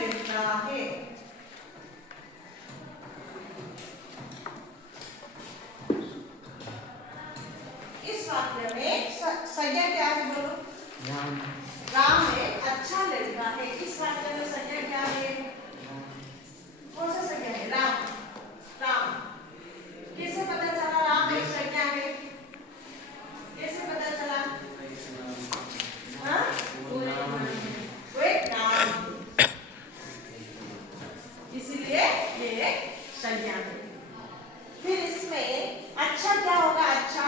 लड़का है। इस वाक्य में संज्ञा क्या है बोलो? राम एक अच्छा लड़का है। इस वाक्य में संज्ञा क्या है? कौन सा संज्ञा है? राम। राम कैसे पता चला राम एक संज्ञा है? कैसे पता चला? हाँ, वो एक नाम है, इसीलिए ये एक संज्ञा है। फिर इसमें अच्छा क्या होगा? अच्छा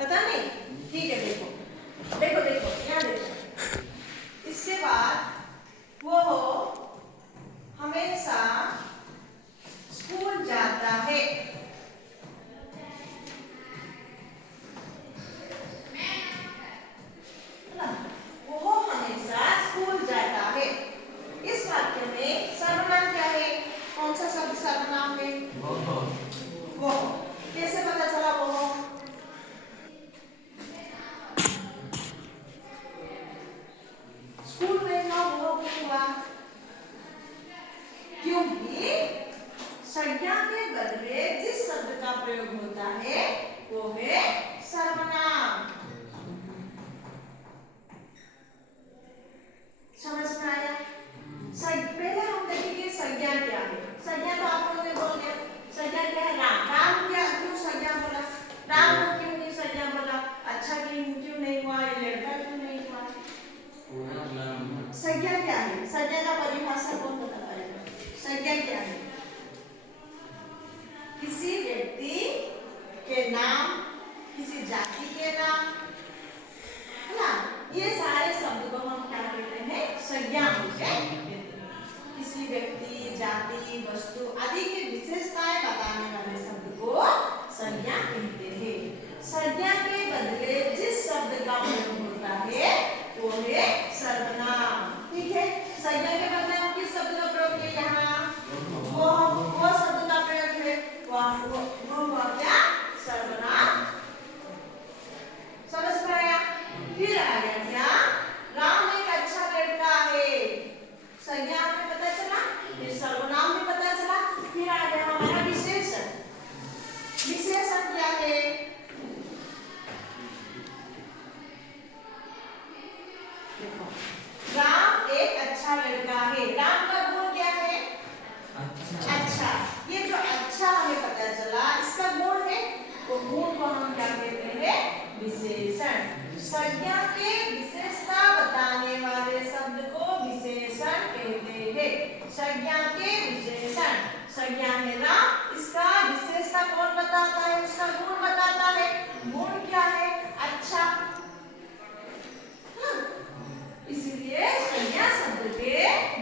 पता नहीं? ठीक है, देखो देखो देखो यहाँ देखो। इसके बाद वो हमेशा स्कूल जाता है। वो हमेशा स्कूल जाता है। इस वाक्य में सर्वनाम क्या है? कौन सा शब्द सर्वनाम है? वो। कैसे पता चला वो? स्कूल में ना वो हुआ क्योंकि संज्ञा के बदले जिस शब्द का प्रयोग होता है वो है सर्वनाम। समझ में आया? पहले हम देखेंगे संज्ञा क्या है। संज्ञा तो आप लोगों ने बोल दिया। संज्ञा क्या है? राम। राम क्या क्यों संज्ञा बोला? राम को क्यों नहीं संज्ञा बोला? अच्छा क्यों नहीं हुआ? ये लड़का क्यों नहीं हुआ? संज्ञा क्या है? संज्ञा का परिभाषा कौन बता पाएगा? संज्ञा क्या है? किसी व्यक्ति के नाम, किसी जाति के नाम, है ना? ये सारे शब्द को हम क्या कहते हैं? संज्ञा कहते हैं। किसी व्यक्ति, जाति, वस्तु आदि की विशेषताएं बताने वाले शब्द को संज्ञा कहते हैं। संज्ञा के बदले जिस शब्द का प्रयोग होता है वो है सर्वनाम। ठीक है? संज्ञा के बदले हम किस शब्द का प्रयोग किए यहाँ? वो शब्द का प्रयोग है। वो क्या? सर्वनाम। समझ में आया? फिर आ गया क्या? राम एक अच्छा लड़का है। संज्ञा में पता चला, फिर सर्वनाम में पता चला, फिर आ गया हमारा विशेषण। विशेषण क्या है? देखो, राम एक अच्छा लड़का है। राम का गुण क्या है? अच्छा। ये जो अच्छा हमें पता चला इसका गुण है, वो गुण को हम क्या कहते हैं? विशेषण। संज्ञा के विशेषता बताने वाले शब्द को विशेषण कहते हैं। संज्ञा के विशेषण। संज्ञा है राम, इसका विशेषता कौन बताता है? उसका गुण बताता है। गुण क्या है? अच्छा। इसीलिए संज्ञा शब्द के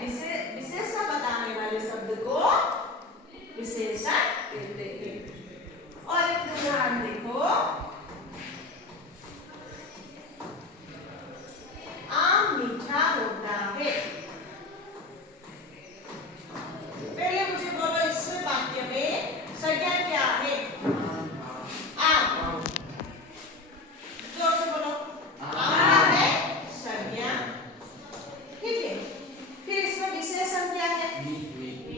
विशेषता बताने वाले शब्द को विशेषण कहते हैं। और एक उदाहरण देखो, आम मीठा होता है। पहले मुझे बोलो इस वाक्य में संज्ञा क्या है? आम। जोर से बोलो। आम है संज्ञा। ठीक है? फिर इसमें विशेषण क्या है?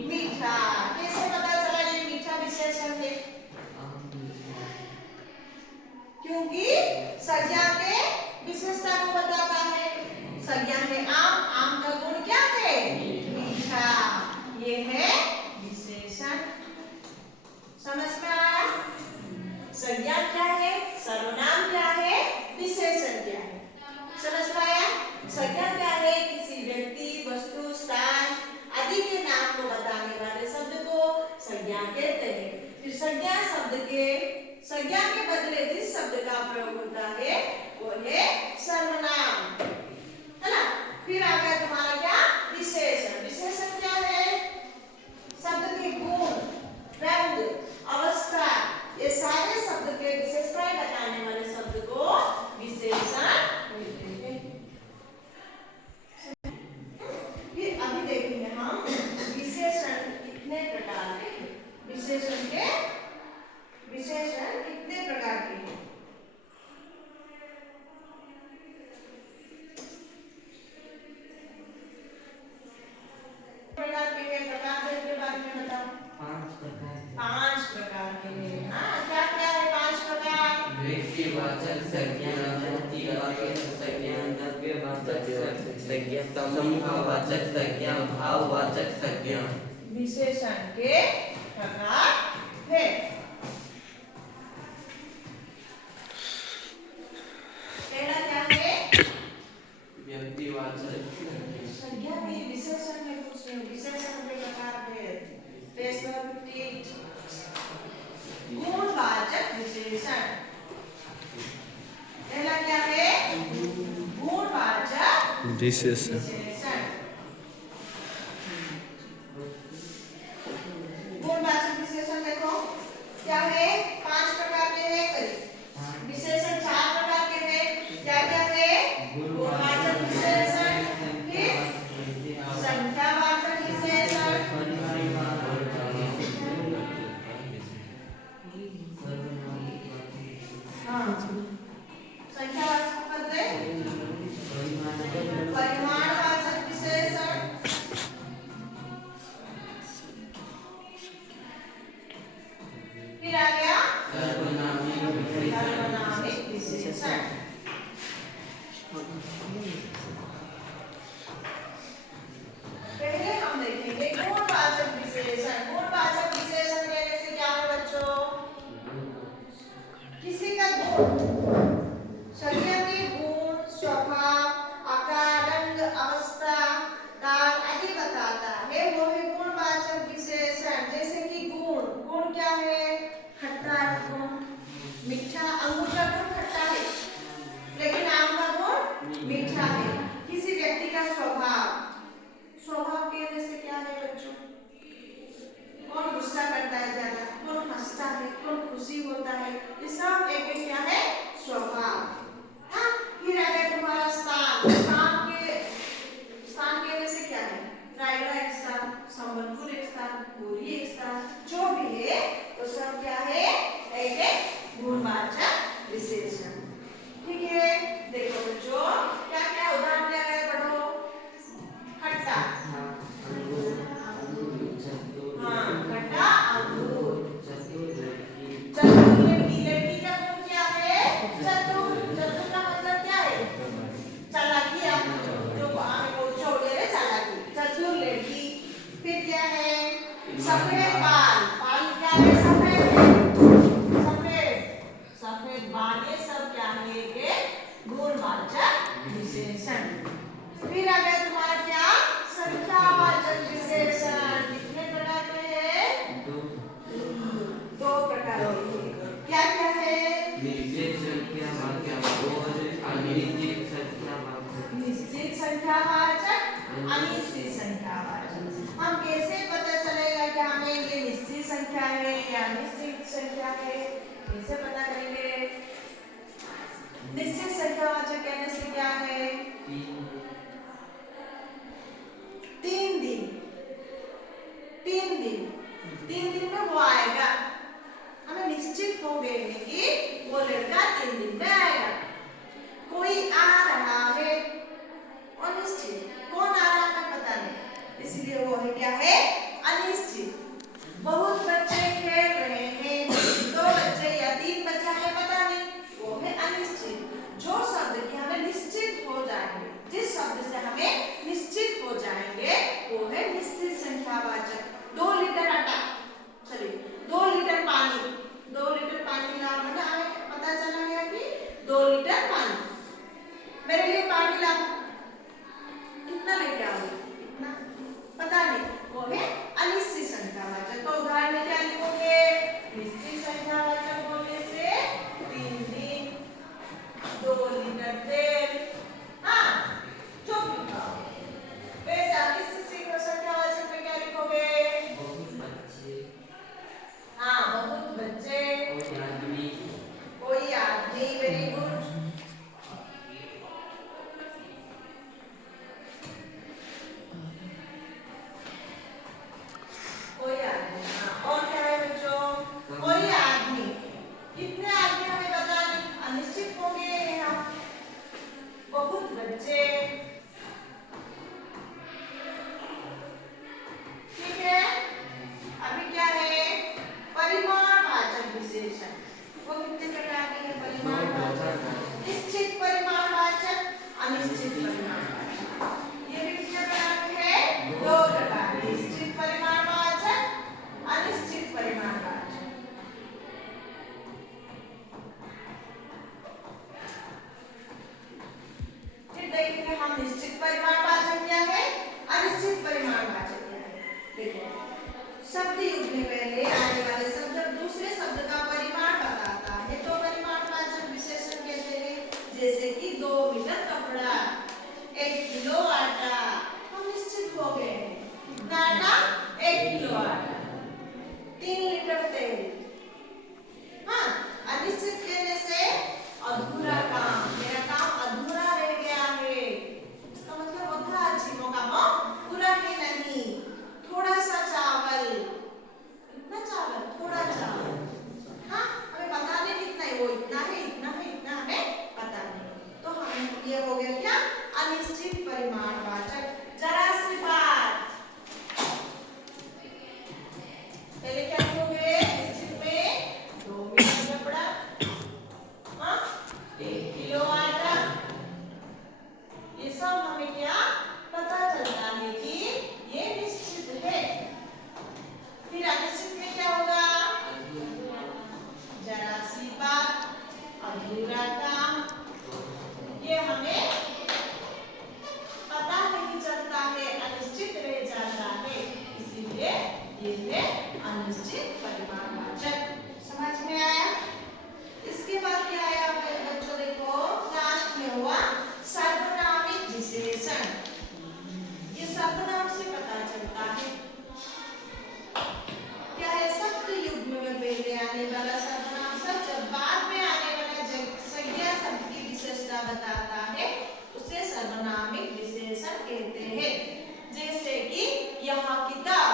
मीठा। कैसे पता चला ये मीठा विशेषण है? क्योंकि संज्ञा के विशेषता को बताता है। संज्ञा है आम, आम का गुण क्या है? मीठा। ये है विशेषण। समझ में आया? संज्ञा क्या है? सर्वनाम क्या है? विशेषण क्या है? समझ में आया? संज्ञा क्या है? किसी व्यक्ति, वस्तु, स्थान आदि के नाम को बताने वाले शब्द को संज्ञा कहते हैं। फिर संज्ञा के बदले जिस शब्द का प्रयोग होता है वो है सर्वनाम, है ना? फिर संज्ञा, समूहवाचक संज्ञा, भाववाचक संज्ञा। विशेषण के प्रकार है। पहला क्या है? व्यक्तिवाचक संज्ञा भी विशेषण में पूछ रहे हो। विशेषण के प्रकार है। गुणवाचक विशेषण। पहला क्या है? गुणवाचक विशेषण। गुणवाचक विशेषण देखो क्या है? 5 प्रकार के हैं। सॉरी, विशेषण 4 प्रकार के हैं। क्या क्या है? गुणवाचक विशेषण, फिर संख्यावाचक विशेषण, हाँ, संख्यावाचक पद है, परिमाणवाचक विशेषण, फिर आ गया सर्वनामिक विशेषण। पहले हम देखेंगे गुणवाचक विशेषण। गुणवाचक विशेषण कहने से क्या है बच्चों? किसी का गुण, संज्ञा के गुण, स्वभाव, आकार, रंग, अवस्था, काल आदि बताता है, वो है गुणवाचक विशेषण। जैसे कि गुण, गुण क्या है? खट्टा गुण, मीठा। अंगूर का गुण खट्टा है, लेकिन आम का गुण मीठा है। किसी व्यक्ति का स्वभाव, स्वभाव कहने से क्या है बच्चों? कौन गुस्सा करता है ज्यादा, कौन हंसता है, कौन खुशी होता है, ये सब एक एक क्या है? स्वभाव। हाँ, फिर आ गया तुम्हारा स्थान। स्थान कहने से क्या है? रायगढ़ एक स्थान, संबलपुर एक स्थान, पुरी एक स्थान, जो भी है वो सब क्या है? एक एक गुणवाचक विशेषण। ठीक है, देखो बच्चों क्या क्या उदाहरण दिया गया, पढ़ो। खट्टा, हाँ, खट्टा अंगूर। चतुर लड़की, लड़की का गुण क्या है? चतुर। चतुर का मतलब क्या है? चालाकी, जो चौड़े चालाकी, चतुर लड़की। फिर क्या है? सफेद बाल, बाल क्या है? सफेद, सफेद सफेद बाल, ये सब क्या है? एक गुणवाचक विशेषण। फिर आ गया तुम्हारा क्या? संख्यावाचक विशेषण। कितने प्रकार के हैं? 2 प्रकार के हैं। क्या क्या है? निश्चित संख्यावाचक और अनिश्चित संख्यावाचक। निश्चित संख्यावाचक, अनिश्चित संख्यावाचक। हम कैसे पता चलेगा कि हमें ये निश्चित संख्या है या अनिश्चित संख्या है? कैसे पता करेंगे? निश्चित संख्यावाचक कहने से क्या है? 3 दिन, 3 दिन, 3 दिन में वो आएगा। हमें निश्चित हो गए हैं कि वो लड़का 3 दिन में आएगा। कोई आ रहा है, अनिश्चित। कौन आ रहा है पता नहीं, इसलिए वो है क्या है? अनिश्चित। बहुत बच्चे खेल रहे हैं, 2 बच्चे या 3 बच्चा है पता नहीं, वो है अनिश्चित। जो शब्द की हमें निश्चित हो जाएंगे, जिस शब्द से हमें निश्चित हो जाएंगे, वो है निश्चित संख्यावाचक। 2 लीटर आटा, चलिए 2 लीटर पानी, 2 लीटर पानी लाओ, मतलब हमें पता चला गया कि 2 लीटर पानी। मेरे लिए पानी लाओ, कितना लेके आओगे? इतना, पता नहीं, वो है अनिश्चित संख्यावाचक। तो उदाहरण में क्या लिखोगे? निश्चित संख्यावाचक बोलने से 3 दिन, 2 लीटर तेल, हाँ, जो भी खाओ। वैसे अनिश्चित संख्यावाचक में क्या लिखोगे? बहुत बच्चे, हाँ, बहुत बच्चे, कोई आदमी, वेरी गुड। हम निश्चित परिमाणवाचक क्या है, अनिश्चित परिमाणवाचक क्या है। देखो शब्द युग्म में पहले आने वाले शब्द दूसरे शब्द का परिमाण बताता है तो परिमाणवाचक विशेषण कहते हैं। जैसे कि 2 मीटर कपड़ा, 1 किलो आटा, हम निश्चित हो गए हैं। कितना आटा, 1 किलो आटा, 3 लीटर तेल। हाँ, अनिश्चित कहने से अधूरा काम, मेरा काम अधूरा रह गया है, इसका मतलब होता है चीजों का पूरा है नहीं। थोड़ा सा चावल, कितना चावल, थोड़ा चावल, हाँ हमें पता नहीं कितना है, वो इतना है इतना है इतना हमें पता नहीं, तो हम ये हो गया क्या, अनिश्चित परिमाणवाचक। जरा सी बात, पहले क्या हो गए, निश्चित में 2 मीटर कपड़ा, हाँ 1 किलो आटा, ये सब हमें क्या पता चलता है कि ये निश्चित है। फिर अनिश्चित में क्या होगा, जरा सी बात, अधूरा काम, ये हमें पता नहीं चलता है, अनिश्चित रह जाता है, इसीलिए ये है अनिश्चित परिमाणवाचक। समझ में आया। इसके बाद क्या आया बच्चों, देखो लास्ट में हुआ सर्वनामिक विशेषण। ये सर्वनाम से पता चलता है क्या है, शब्द युग्म में पहले आने वाला सर्वनाम शब्द जब बाद में आने वाला संज्ञा शब्द की विशेषता बताता है उसे सर्वनामिक विशेषण कहते हैं। जैसे कि यहाँ किताब,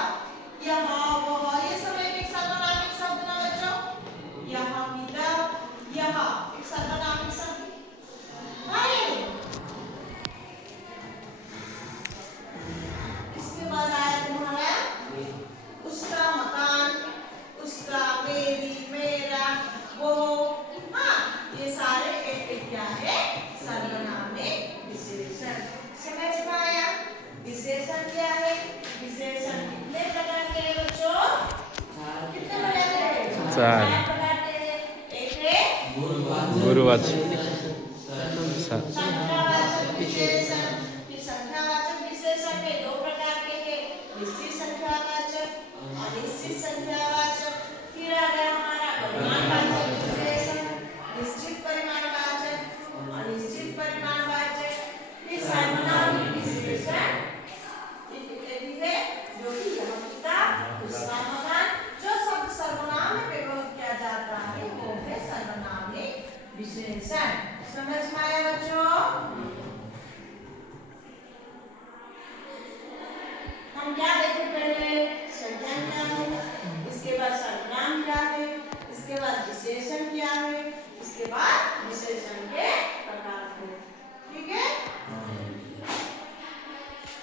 यहाँ वह, ये सब एक सर्वनामिक शब्द ना बच्चों। यहाँ किताब, यहाँ एक सर्वनामिक शब्द है। इसके बाद आया तुम्हारा उसका मकान, उसका, मेरी, मेरा, वो, हाँ ये सारे एक क्या है, सर्वनामिक विशेषण। समझ में आया। विशेषण क्या है, विशेषण कितने प्रकार के हैं बच्चों, कितने प्रकार के हैं, 4 प्रकार के हैं। एक है गुरुवाचक, संख्यावाचक विशेषण, फिर संख्यावाचक विशेषण में 2 प्रकार के हैं, निश्चित संख्यावाचक, अनिश्चित संख्यावाचक। फिर आ गया हमारा परिमाणवाचक विशेषण, निश्चित परिमाणवाचक, अनिश्चित परिमाणवाचक, फिर सर्वनामिक विशेषण। ये भी है जो कि यहाँ किताब, उसका मकान, जो शब्द सर्वनाम में प्रयोग किया जाता है वो है सर्वनामिक विशेषण। समझ